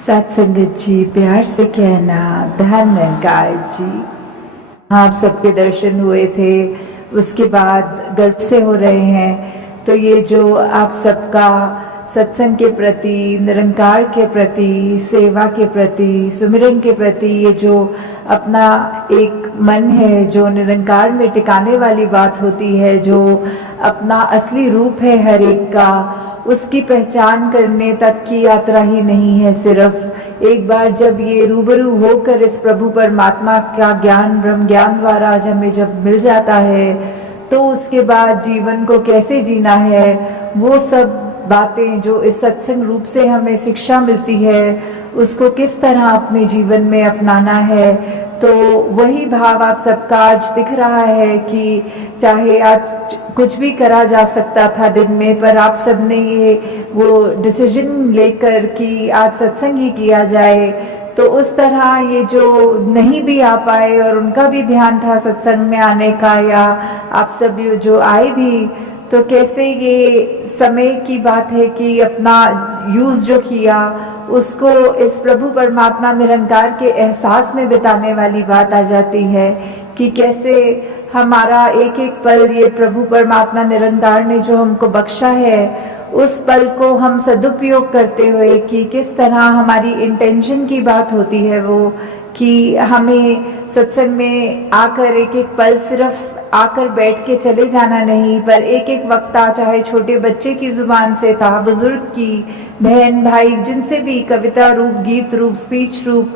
सत्संगत जी, प्यार से कहना धन निरंकार जी। आप सबके दर्शन हुए थे, उसके बाद गर्भ से हो रहे हैं। तो ये जो आप सबका सत्संग के प्रति, निरंकार के प्रति, सेवा के प्रति, सुमिरन के प्रति ये जो अपना एक मन है, जो निरंकार में टिकाने वाली बात होती है, जो अपना असली रूप है हर एक का, उसकी पहचान करने तक की यात्रा ही नहीं है। सिर्फ एक बार जब ये रूबरू होकर इस प्रभु परमात्मा का ज्ञान, ब्रह्म ज्ञान द्वारा आज हमें जब मिल जाता है, तो उसके बाद जीवन को कैसे जीना है, वो सब बातें जो इस सत्संग रूप से हमें शिक्षा मिलती है, उसको किस तरह अपने जीवन में अपनाना है। तो वही भाव आप सबका आज दिख रहा है कि चाहे आज कुछ भी करा जा सकता था दिन में, पर आप सबने ये वो डिसीजन लेकर कि आज सत्संग ही किया जाए। तो उस तरह ये जो नहीं भी आ पाए और उनका भी ध्यान था सत्संग में आने का, या आप सब जो आए भी, तो कैसे ये समय की बात है कि अपना यूज जो किया उसको इस प्रभु परमात्मा निरंकार के एहसास में बिताने वाली बात आ जाती है कि कैसे हमारा एक एक पल ये प्रभु परमात्मा निरंकार ने जो हमको बख्शा है, उस पल को हम सदुपयोग करते हुए कि किस तरह हमारी इंटेंशन की बात होती है वो कि हमें सत्संग में आकर एक एक पल सिर्फ आकर बैठ के चले जाना नहीं, पर एक एक वक्ता, चाहे छोटे बच्चे की जुबान से था, बुजुर्ग की, बहन भाई, जिनसे भी कविता रूप, गीत रूप, स्पीच रूप,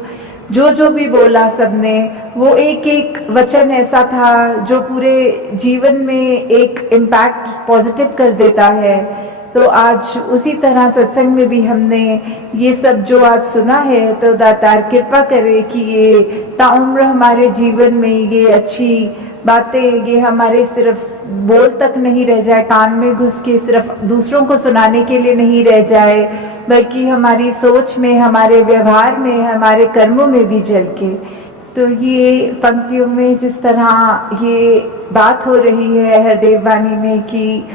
जो भी बोला सबने, वो एक एक वचन ऐसा था जो पूरे जीवन में एक इम्पैक्ट पॉजिटिव कर देता है। तो आज उसी तरह सत्संग में भी हमने ये सब जो आज सुना है, तो दातार कृपा करे कि ये ताउम्र हमारे जीवन में ये अच्छी बातें, ये हमारे सिर्फ बोल तक नहीं रह जाए, कान में घुस के सिर्फ दूसरों को सुनाने के लिए नहीं रह जाए, बल्कि हमारी सोच में, हमारे व्यवहार में, हमारे कर्मों में भी झलके। तो ये पंक्तियों में जिस तरह ये बात हो रही है हरदेव वाणी में कि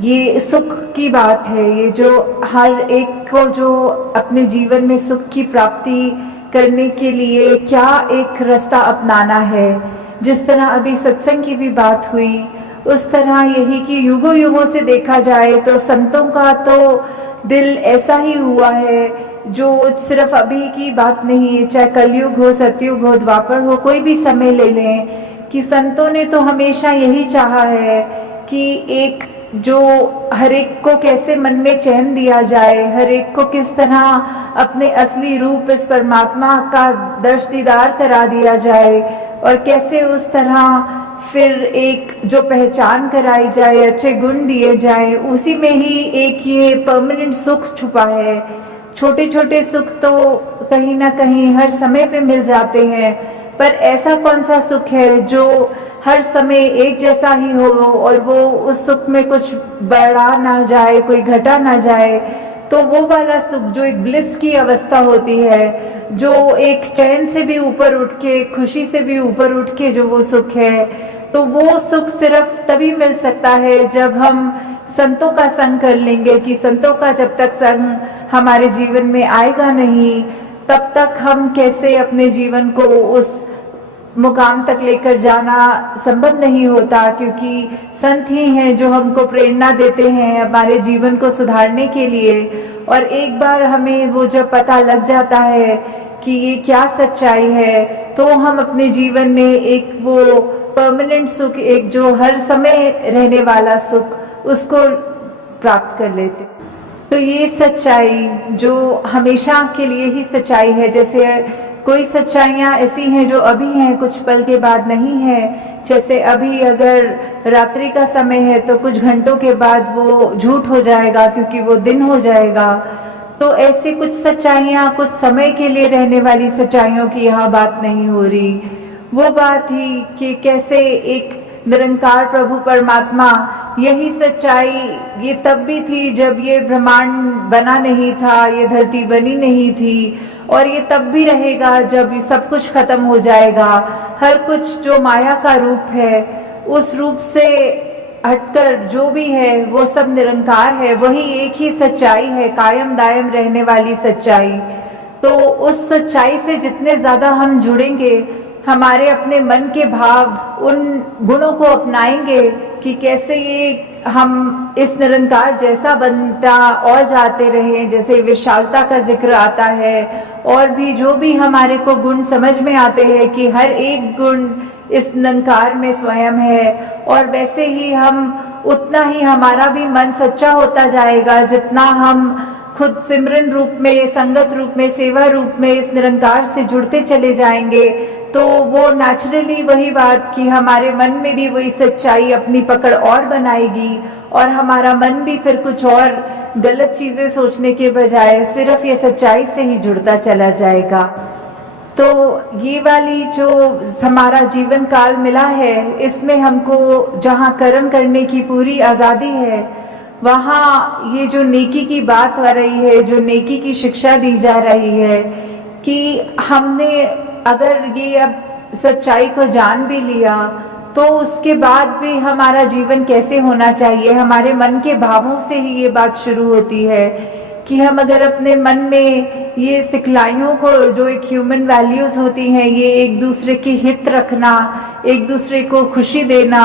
ये सुख की बात है, ये जो हर एक को जो अपने जीवन में सुख की प्राप्ति करने के लिए क्या एक रास्ता अपनाना है। जिस तरह अभी सत्संग की भी बात हुई, उस तरह यही कि युगों युगों से देखा जाए तो संतों का तो दिल ऐसा ही हुआ है जो सिर्फ अभी की बात नहीं है, चाहे कलयुग हो, सतयुग हो, द्वापर हो, कोई भी समय ले लें, कि संतों ने तो हमेशा यही चाहा है कि एक जो हर एक को कैसे मन में चैन दिया जाए, हर एक को किस तरह अपने असली रूप इस परमात्मा का दर्श दीदार करा दिया जाए, और कैसे उस तरह फिर एक जो पहचान कराई जाए, अच्छे गुण दिए जाए, उसी में ही एक ये परमानेंट सुख छुपा है। छोटे छोटे सुख तो कहीं ना कहीं हर समय पे मिल जाते हैं, पर ऐसा कौन सा सुख है जो हर समय एक जैसा ही हो और वो उस सुख में कुछ बढ़ा ना जाए, कोई घटा ना जाए। तो वो वाला सुख जो एक ब्लिस की अवस्था होती है, जो एक चैन से भी ऊपर उठ के, खुशी से भी ऊपर उठ के जो वो सुख है, तो वो सुख सिर्फ तभी मिल सकता है जब हम संतों का संग कर लेंगे। कि संतों का जब तक संग हमारे जीवन में आएगा नहीं, तब तक हम कैसे अपने जीवन को उस मुकाम तक लेकर जाना संभव नहीं होता, क्योंकि संत ही हैं जो हमको प्रेरणा देते हैं हमारे जीवन को सुधारने के लिए। और एक बार हमें वो जब पता लग जाता है कि ये क्या सच्चाई है, तो हम अपने जीवन में एक वो परमानेंट सुख, एक जो हर समय रहने वाला सुख, उसको प्राप्त कर लेते। तो ये सच्चाई जो हमेशा के लिए ही सच्चाई है, जैसे कोई सच्चाइयाँ ऐसी हैं जो अभी हैं, कुछ पल के बाद नहीं है। जैसे अभी अगर रात्रि का समय है तो कुछ घंटों के बाद वो झूठ हो जाएगा, क्योंकि वो दिन हो जाएगा। तो ऐसे कुछ सच्चाइयाँ कुछ समय के लिए रहने वाली सच्चाइयों की यहाँ बात नहीं हो रही। वो बात ही कि कैसे एक निरंकार प्रभु परमात्मा, यही सच्चाई ये तब भी थी जब ये ब्रह्मांड बना नहीं था, ये धरती बनी नहीं थी, और ये तब भी रहेगा जब सब कुछ खत्म हो जाएगा। हर कुछ जो माया का रूप है, उस रूप से हटकर जो भी है वो सब निरंकार है, वही एक ही सच्चाई है, कायम दायम रहने वाली सच्चाई। तो उस सच्चाई से जितने ज्यादा हम जुड़ेंगे, हमारे अपने मन के भाव उन गुणों को अपनाएंगे कि कैसे ये हम इस निरंकार जैसा बनता और जाते रहे। जैसे विशालता का जिक्र आता है और भी जो भी हमारे को गुण समझ में आते हैं कि हर एक गुण इस निरंकार में स्वयं है, और वैसे ही हम उतना ही हमारा भी मन सच्चा होता जाएगा जितना हम खुद सिमरन रूप में, संगत रूप में, सेवा रूप में इस निरंकार से जुड़ते चले जाएंगे। तो वो नेचुरली वही बात कि हमारे मन में भी वही सच्चाई अपनी पकड़ और बनाएगी, और हमारा मन भी फिर कुछ और गलत चीजें सोचने के बजाय सिर्फ ये सच्चाई से ही जुड़ता चला जाएगा। तो ये वाली जो हमारा जीवन काल मिला है, इसमें हमको जहाँ कर्म करने की पूरी आजादी है, वहाँ ये जो नेकी की बात हो रही है, जो नेकी की शिक्षा दी जा रही है कि हमने अगर ये अब सच्चाई को जान भी लिया तो उसके बाद भी हमारा जीवन कैसे होना चाहिए। हमारे मन के भावों से ही ये बात शुरू होती है कि हम अगर अपने मन में ये सिखलाइयों को, जो एक ह्यूमन वैल्यूज होती हैं, ये एक दूसरे की हित रखना, एक दूसरे को खुशी देना,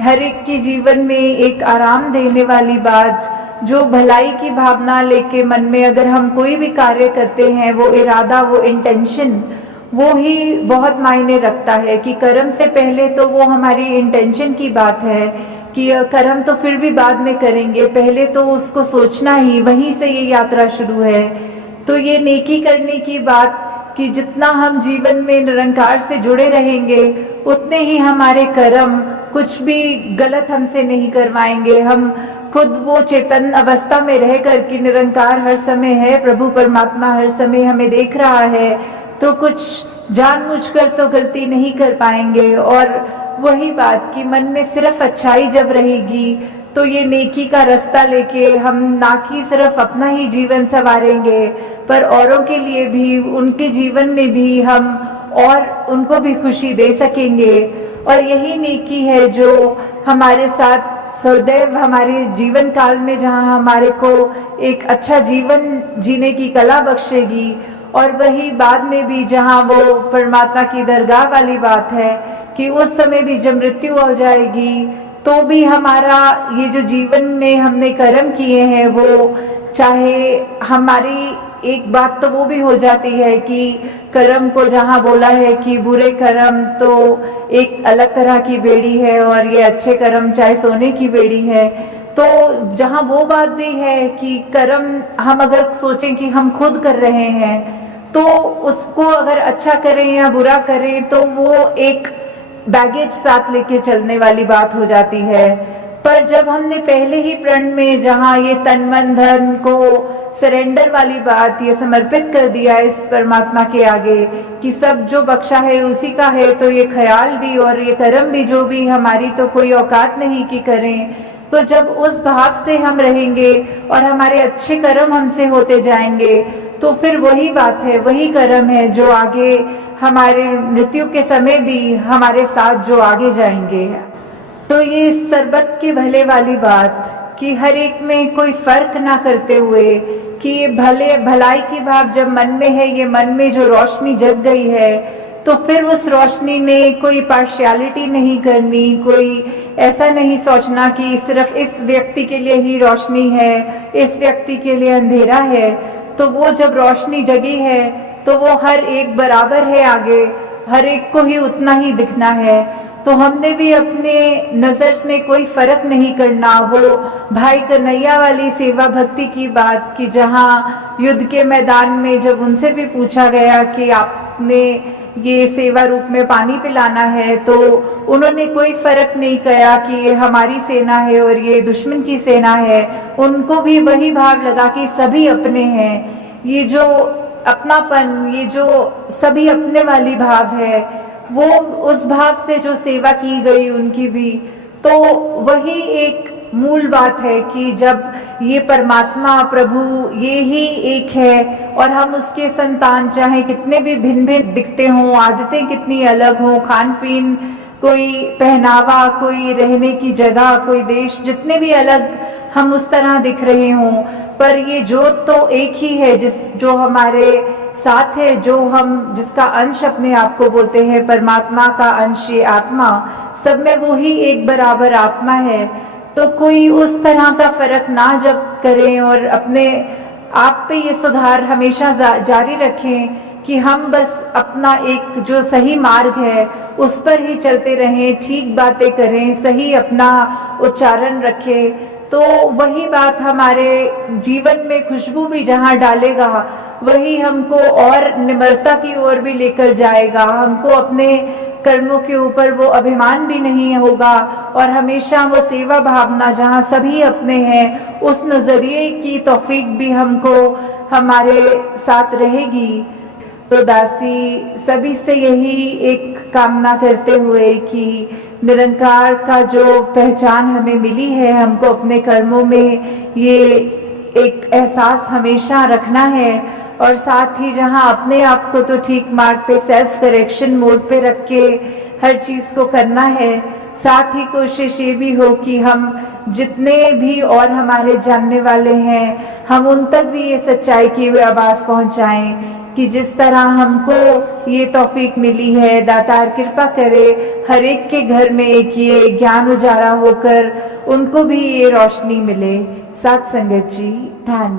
हर एक के जीवन में एक आराम देने वाली बात, जो भलाई की भावना लेके मन में अगर हम कोई भी कार्य करते हैं, वो इरादा, वो इंटेंशन, वो ही बहुत मायने रखता है। कि कर्म से पहले तो वो हमारी इंटेंशन की बात है कि कर्म तो फिर भी बाद में करेंगे, पहले तो उसको सोचना ही, वहीं से ये यात्रा शुरू है। तो ये नेकी करने की बात कि जितना हम जीवन में निरंकार से जुड़े रहेंगे उतने ही हमारे कर्म कुछ भी गलत हमसे नहीं करवाएंगे। हम खुद वो चेतन अवस्था में रह कर कि निरंकार हर समय है, प्रभु परमात्मा हर समय हमें देख रहा है, तो कुछ जानबूझकर तो गलती नहीं कर पाएंगे। और वही बात कि मन में सिर्फ अच्छाई जब रहेगी तो ये नेकी का रास्ता लेके हम ना कि सिर्फ अपना ही जीवन संवारेंगे, पर औरों के लिए भी, उनके जीवन में भी हम और उनको भी खुशी दे सकेंगे। और यही नेकी है जो हमारे साथ सदैव हमारे जीवन काल में, जहाँ हमारे को एक अच्छा जीवन जीने की कला बख्शेगी, और वही बाद में भी जहाँ वो परमात्मा की दरगाह वाली बात है कि उस समय भी जब मृत्यु हो जाएगी तो भी हमारा ये जो जीवन में हमने कर्म किए हैं, वो चाहे हमारी एक बात तो वो भी हो जाती है कि कर्म को जहाँ बोला है कि बुरे कर्म तो एक अलग तरह की बेड़ी है और ये अच्छे कर्म चाहे सोने की बेड़ी है। तो जहाँ वो बात भी है कि कर्म हम अगर सोचें कि हम खुद कर रहे हैं तो उसको अगर अच्छा करें या बुरा करें तो वो एक बैगेज साथ लेके चलने वाली बात हो जाती है। पर जब हमने पहले ही प्रण में जहाँ ये तन मन धन को सरेंडर वाली बात, ये समर्पित कर दिया इस परमात्मा के आगे कि सब जो बख्शा है उसी का है, तो ये ख्याल भी और ये कर्म भी जो भी हमारी तो कोई औकात नहीं कि करें। तो जब उस भाव से हम रहेंगे और हमारे अच्छे कर्म हमसे होते जाएंगे तो फिर वही बात है, वही कर्म है जो आगे हमारे मृत्यु के समय भी हमारे साथ जो आगे जाएंगे। तो ये सरबत के भले वाली बात कि हर एक में कोई फर्क ना करते हुए कि ये भलाई की भाव जब मन में है, ये मन में जो रोशनी जग गई है, तो फिर उस रोशनी ने कोई पार्शियलिटी नहीं करनी, कोई ऐसा नहीं सोचना कि सिर्फ इस व्यक्ति के लिए ही रोशनी है, इस व्यक्ति के लिए अंधेरा है। तो वो जब रोशनी जगी है तो वो हर एक बराबर है, आगे हर एक को ही उतना ही दिखना है। तो हमने भी अपने नजर में कोई फर्क नहीं करना। वो भाई कन्हैया वाली सेवा भक्ति की बात कि जहाँ युद्ध के मैदान में जब उनसे भी पूछा गया कि आपने ये सेवा रूप में पानी पिलाना है, तो उन्होंने कोई फर्क नहीं किया कि ये हमारी सेना है और ये दुश्मन की सेना है। उनको भी वही भाव लगा कि सभी अपने हैं। ये जो अपनापन, ये जो सभी अपने वाली भाव है, वो उस भाव से जो सेवा की गई उनकी भी, तो वही एक मूल बात है कि जब ये परमात्मा प्रभु ये ही एक है और हम उसके संतान, चाहे कितने भी भिन्न भिन्न दिखते हों, आदतें कितनी अलग हों, खान पीन, कोई पहनावा, कोई रहने की जगह, कोई देश, जितने भी अलग हम उस तरह दिख रहे हों, पर ये जोत तो एक ही है जो हमारे साथ है, जो हम जिसका अंश अपने आप को बोलते हैं, परमात्मा का अंश ये आत्मा, सब में वो ही एक बराबर आत्मा है। तो कोई उस तरह का फर्क ना जब करें और अपने आप पे ये सुधार हमेशा जारी रखें कि हम बस अपना एक जो सही मार्ग है उस पर ही चलते रहें, ठीक बातें करें, सही अपना उच्चारण रखें, तो वही बात हमारे जीवन में खुशबू भी जहाँ डालेगा वही हमको और निम्रता की ओर भी लेकर जाएगा। हमको अपने कर्मों के ऊपर वो अभिमान भी नहीं होगा और हमेशा वो सेवा भावना जहाँ सभी अपने हैं उस नजरिए की तौफीक भी हमको हमारे साथ रहेगी। तो दासी सभी से यही एक कामना करते हुए कि निरंकार का जो पहचान हमें मिली है, हमको अपने कर्मों में ये एक एहसास हमेशा रखना है और साथ ही जहां अपने आप को तो ठीक मार्ग पे सेल्फ करेक्शन मोड पे रख के हर चीज को करना है, साथ ही कोशिश ये भी हो कि हम जितने भी और हमारे जानने वाले हैं हम उन तक भी ये सच्चाई की आवाज पहुंचाएं कि जिस तरह हमको ये तौफीक मिली है, दातार कृपा करे हर एक के घर में एक ये ज्ञान उजाला होकर उनको भी ये रोशनी मिले। साथ संगत जी, धन्यवाद।